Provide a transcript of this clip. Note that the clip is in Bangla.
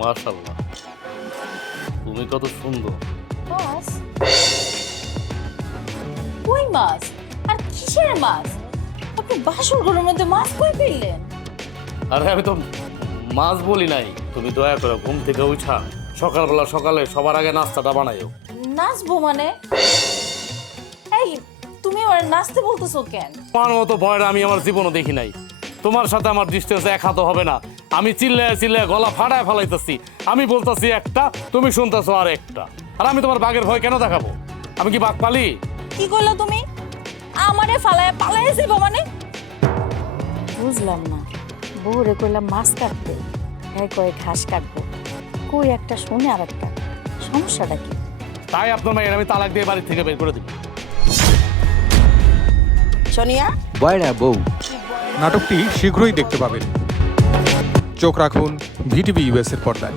মাশাআল্লাহ, তুমি কত সুন্দর। মাছ? কই মাছ? আর কিসের মাছ? আপনি বাসর ঘরের মধ্যে মাছ কই পেলেন? আরে আমি তো মাছ বলি নাই, তুমি দয়া করে ঘুম থেকে উঠা সকালবেলা সকালে সবার আগে নাস্তাটা বানাইও। নাচবো মানে? এই তুমি আমার নাচতে বলতেছো কেন? তোমার মতো ভয়টা আমি আমার জীবনও দেখি নাই। তোমার সাথে আমার ডিস্টেন্স এক হাতও হবে না। আমি চিল্লায় চিল্লায় গলা ফাটায় ফেলাইতেছি, আমি বলতেছি একটা, তুমি শুনতেছো আর একটা। আর আমি তোমার বাঘের ভয় কেন দেখাবো? আমি কি বাঘ পালি? কি কইলো তুমি? আমারে ফালায় পালায় যাবো মানে? বুঝলাম না। বউরে কইলাম মাছ কাটতে, হ্যাঁ কয়ে ঘাস কাটবো। কই একটা শুনে আর একটা, সমস্যাটা কি? তাই আপনার মায়ের আমি তালাক দিয়ে বাড়ি থেকে বের করে দিব। সোনিয়া, বয়রা বউ নাটকটি শীঘ্রই দেখতে পাবেন। চোখ রাখুন ভিটিভি ইউএস এর পর্দায়।